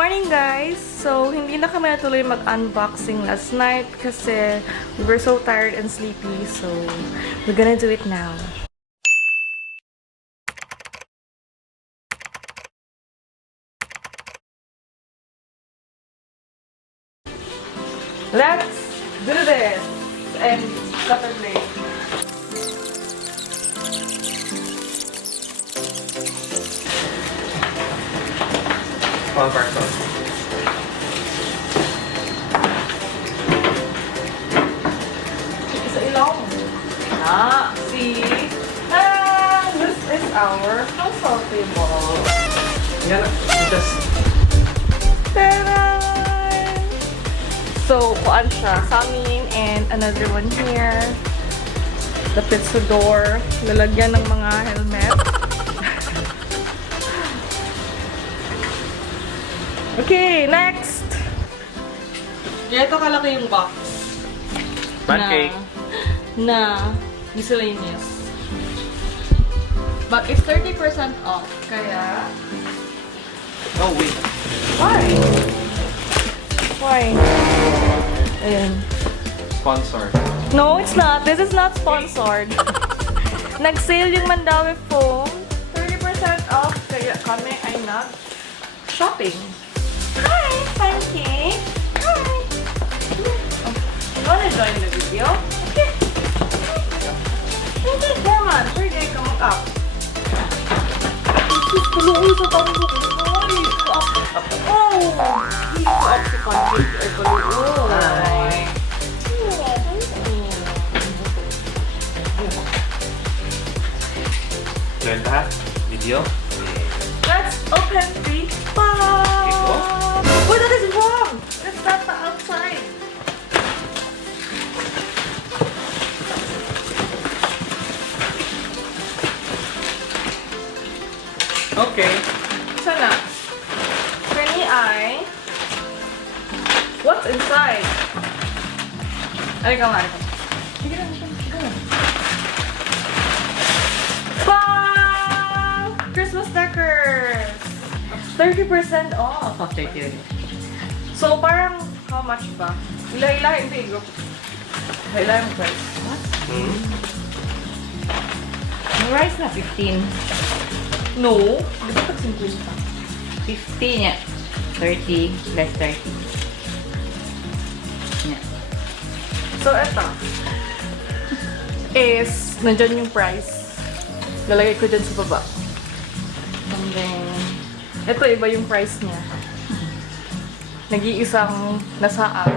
morning guys! So, hindi na kami natuloy mag-unboxing last night kasi we were so tired and sleepy. So, we're gonna do it now. Let's do this! And cut our plate. Sa ilong. See? This is our salty ball. Yan, just... Ta-da! So, kuan siya. Samin and another one here. The Pitsador. Lalagyan ng mga helmet. Okay, next! Yeah, ito kalaki yung box. Pancake. Na miscellaneous. But it's 30% off. Kaya... Oh, wait. Why? Why? Ayan. Sponsored. No, it's not. This is not sponsored. Nag-sale yung Mandaue foam. 30% off. Kaya kami ay nag-shopping. Hi, Pancake. Hi. You wanna join the video? Okay. Hindi, come on. Pwede ka mag-up. Kaluoy sa tambok. Ay, oh! Hindi ko up si Pancake. Ay, kaluoy. Hi. Join ka? Video? Let's open the box! Oh, that is wrong! That's not the outside. Okay. Sana. Penny eye. What's inside? Ay, ikaw nga. Sige lang, sige lang. Wow! Christmas decors! 30% off. Take it. So, parang, how much ba? Ila-ila, hindi. Ila yung price. Yung rice na 15. No. Di ba tag-50? 50 niya. 30 less 30. Yeah. So, eto. Is, nandyan yung price. Lalagay ko dyan sa baba. And then, eto iba yung price niya. Nag-iisang nasaan.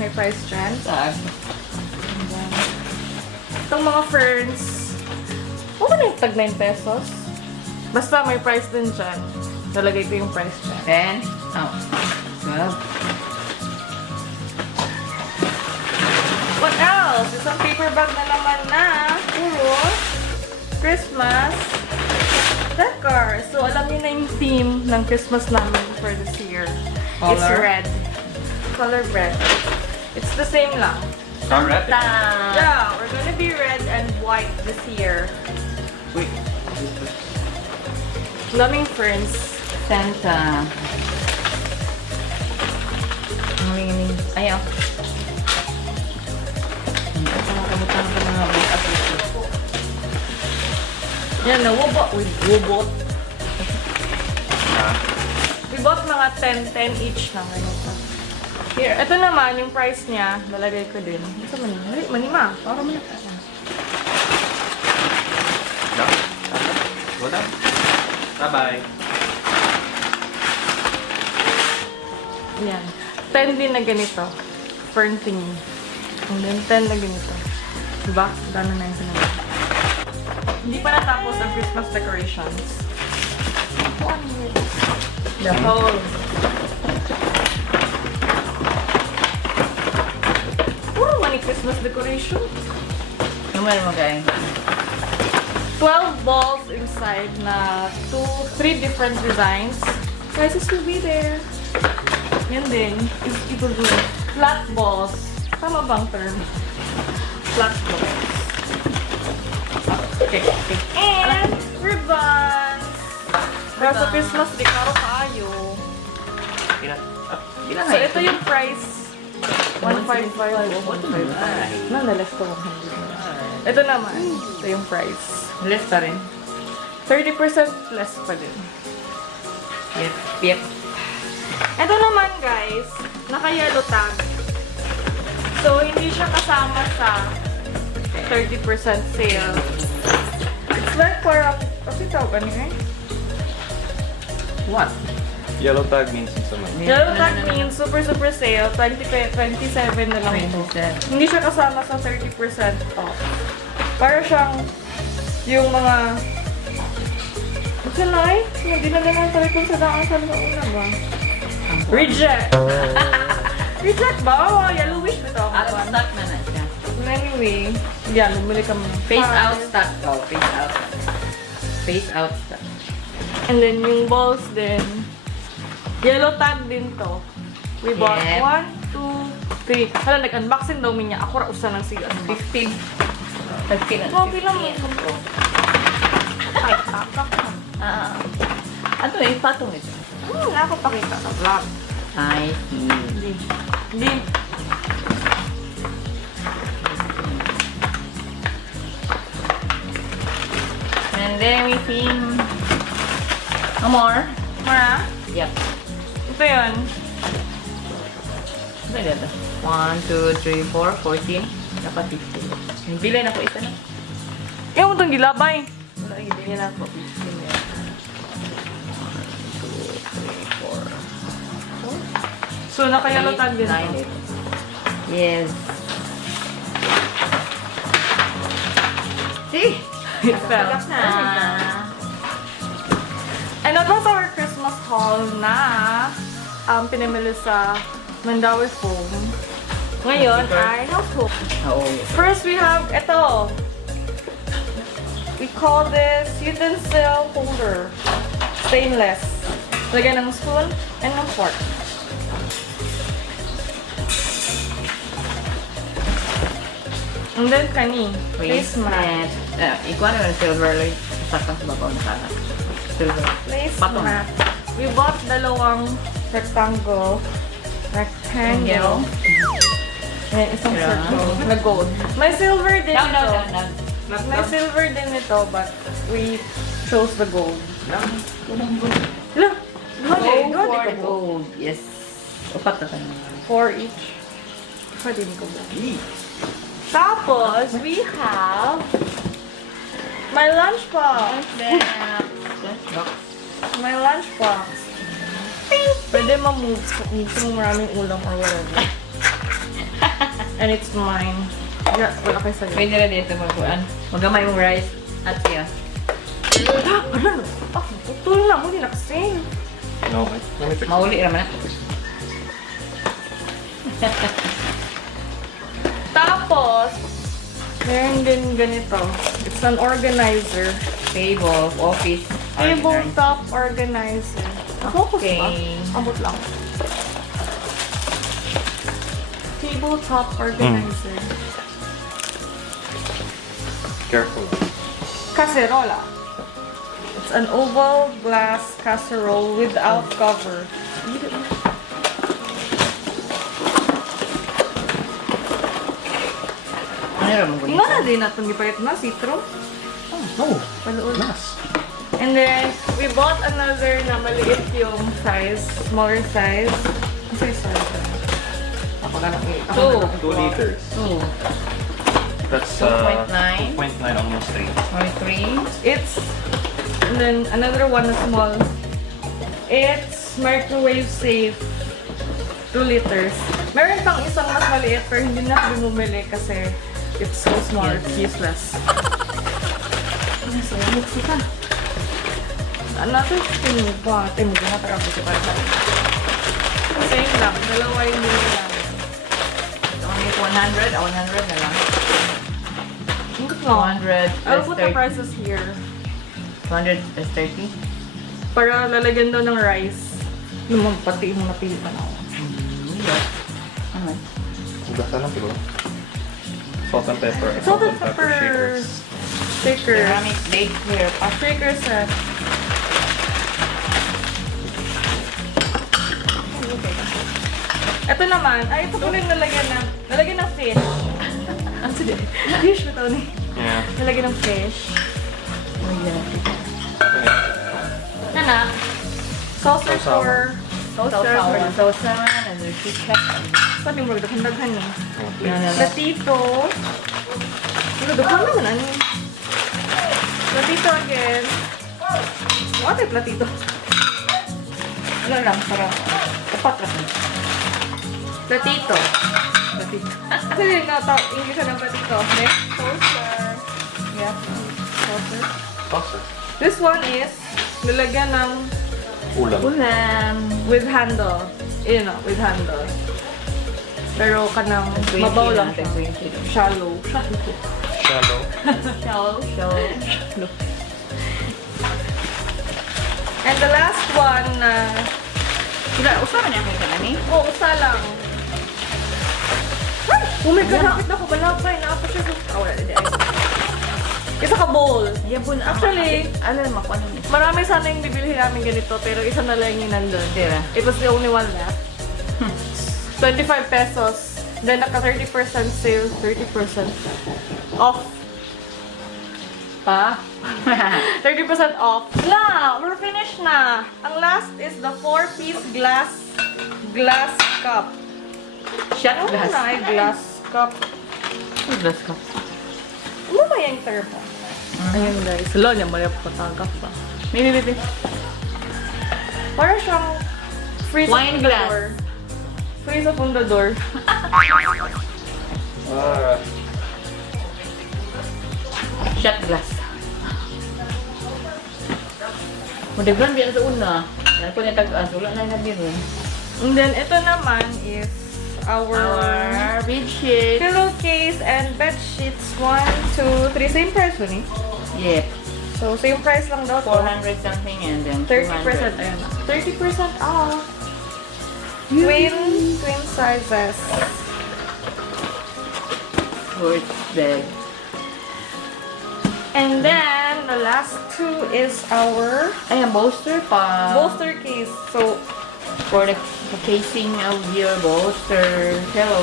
May price dyan. Saan? And then, itong mga ferns, ano na yung tag 9 pesos? Basta may price din dyan. Lalagay ko yung price dyan. 10? Oh. 12. What else? Isang paper bag na naman na puro Christmas decor. So, alam niyo na yung theme ng Christmas namin for this year. It's Color? red. Color red. It's the same lang. Alright. Yeah, we're gonna be red and white this year. Wait. Daming ferns. Santa. Ang ayaw. Nakakabutan ko na mga Yan, nawubot. We wubot. Ha? We bought mga 10 each na ganito. Here, ito naman, yung price niya, lalagay ko din. Ito manima. Para mo na. No? Go down. Bye-bye. Yan. 10 din na ganito. Fern thingy. And then 10 na ganito. Diba? Gano'n na yung sinabi. Hindi pa natapos ang Christmas decorations. The whole. Puro mani Christmas decoration. Naman mo guys. 12 balls inside na 3 different designs. Prices will be there. Yan din. Ito din. Flat balls. Tama bang term? Flat balls. Okay. And ribbons. Para sa Christmas, di karo kaayo. Ilang So, height? ito yung price. 155 o 155. Nonetheless to 100. Ito naman. Ito yung price. Less pa rin. 30% less pa din. Yep. Yep. Ito naman guys, naka-yellow tag. So, hindi siya kasama sa 30% sale. It's like parang, kasi tawag ganun eh. What? Yellow tag means sa man. Yellow tag means super sale, 27 na lang ito. 27. Hindi siya kasama sa 30% off. Para siyang yung mga what's like? Hindi na ganun pala kung sa daan sa una ba? Reject! Reject ba? Oh, yellowish ba ito? Out of stock na na siya. Anyway, yan, bumili kami. Face out stock to. Face out. Face out stock. And then yung balls din. Yellow tag din to. We bought Yep. 1, 2, 3. Hala, nag-unboxing daw niya. Ako ra usa ng siya. 15. 15 na. Grabe lang ito. Ay, takak na. Ano eh, patong ito. Wala ako pakita sa vlog. I see. Hindi. Hindi. And then we think... No more? Mara? Yep. Ito yun. Ano yun ito? 1, 2, 3, 4, 14. Dapat 15. Yung bilay na po isa na. Yung mo itong gilabay. Wala, hindi niya na po 15 yan. 1, 2, 3, 4. So, naka-yellow tag din to. Yes. See? It fell. And that was our Christmas haul na pinamili sa Mandaue Home. Ngayon ay household. Oo. First, we have ito. We call this utensil holder. Stainless. Lagyan ng spoon and ng fork. And then kani. Face mat. Ikuha na yung silver light. Sakang sa babaw na sana. Silver. Face Patong. mat. We bought dalawang rectangle. Rectangle. And isang Yeah. circle na gold. May silver din Down, ito. down, down, down. May silver din ito, but we chose the gold. Look! Go for the gold. Yes. Upat na tayo. 4 each. Pwede ko ba? Tapos, we have my lunchbox. Lunchbox. My lunchbox. Pwede ma-move kung maraming ulam or whatever. And it's mine. Yeah, wala kayo sa'yo. Pwede na dito magkuhan. Magamay mong rice at siya. Ano? Tutulong na mo, hindi na kasi. No, let me fix it. Mauli naman ako. Tapos, meron din ganito. It's an organizer. Table, office. Tabletop organizer. Focus ba? Okay. Abot lang. Tabletop organizer. Careful. Cacerola. It's an oval glass casserole without cover. Ano naman mo Nga na din natong gipalit na, citro. Oh, Paluod. nice. And then, we bought another na maliit yung size, smaller size. Ano yung size? Ako na lang. 2 liters. 2. That's 2.9. 2.9, almost 3. Or 3. It's, and then another one na small. It's microwave safe. 2 liters. Meron pang isang mas maliit pero hindi na kami bumili kasi it's so small, it's useless. Ano sa mixi ka? Another thing pa. Tingin na para ko pa. Same lang. Dalawa yung binili namin. Only 100. 100 na lang. No. 200 I'll plus put the 30. prices here. 200 plus 30. Para lalagyan daw ng rice. Naman pati yung napili pa na ako. Ano? Ugasan lang siguro. Salt and pepper. Salt and pepper shakers. shaker. Ceramic bake here. A shaker set. Ito naman, ay ito pala yung nalagyan ng fish. Ang sige, fish ba ito ni? Yeah. Nalagyan ng fish. Oh, yeah. Nana, saucer for... Saucer for the saucer and the chicken. Sabi mo, daghan ni. Yan na lang. Platito. Daghan naman ano. Platito again. What ay platito? Ano lang, para tapat lang. Platito. Platito. Kasi yung English ng platito. Next, saucer. Yeah, saucer. Saucer. This one is nilagyan ng Ulam. Ulam. with handle. You know, with handle. Pero kanang mabaw lang siya. Shallow. Shallow. Shallow. And the last one na Usa man yung kaya ni? usa lang. Ay! Oh my God, nakit na ko balapay. Naapa siya sa... wala na. Isa ka bowl. Yabon. Actually, alam mo kung ano ni. marami sana yung bibilihin namin ganito, pero isa na lang yung nandun. Tira. It was the only one left. 25 pesos. Then, naka 30% sale, 30% off. Pa? 30% off. Na! We're finished na! Ang last is the 4-piece glass cup. Shot Oh, glass. na, glass cup. Glass cup. Ano ba yung term? Ayun guys. Hello, niya mali ako patagap pa. Maybe. Para siyang free Wine sa glass. fundador. Free sa fundador. Shot glass. Madaglan biya sa una. Yan ko niya tag-as. Wala na yung nabiro. And then, ito naman is our bed sheet. pillowcase and bed sheets. 1, 2, 3. Same price ba ni? Yeah. So, same price lang daw to. 400 something and then 30%. 200. Ayun. 30% off. Twin sizes. Fourth bed. And then, the last two is our Ayan, bolster pa. bolster case. So, For the casing of your bolster. Hello.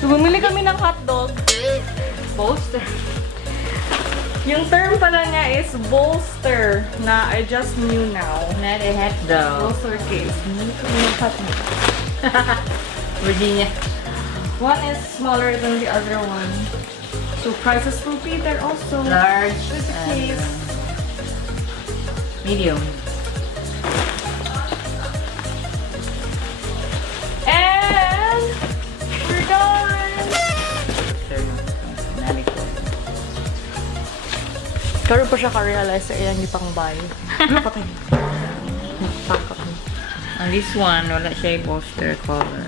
bumili kami ng hotdog. Bolster. Yung term pala niya is bolster na I just knew now. Not a hat though. Bolster case. Bumili kami ng hotdog. Virginia. One is smaller than the other one. So prices will be there also. Large. With the and, case. Medium. And we're done! Karoon pa siya ka-realize sa iyang ipang buy. Patay. And this one, wala siya yung bolster cover.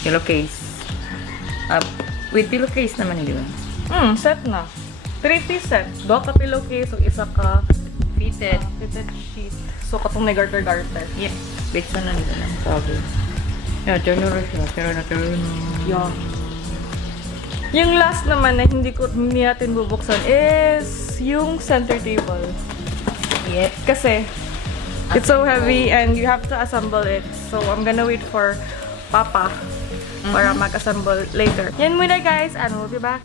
Pillowcase. With pillowcase naman, di ba? Set na. 3-piece set. 2 ka pillowcase o isa ka Fitted. fitted sheet. So, katong may garter-garter. Yep. Bits na lang nila ng cover. Yeah, turn over siya. Pero na-turn. Yeah. Yung last naman na hindi natin bubuksan is yung center table. Yep. Kasi, it's so heavy and you have to assemble it. So, I'm gonna wait for Papa para mag-assemble later. Yan muna guys, and we'll be back.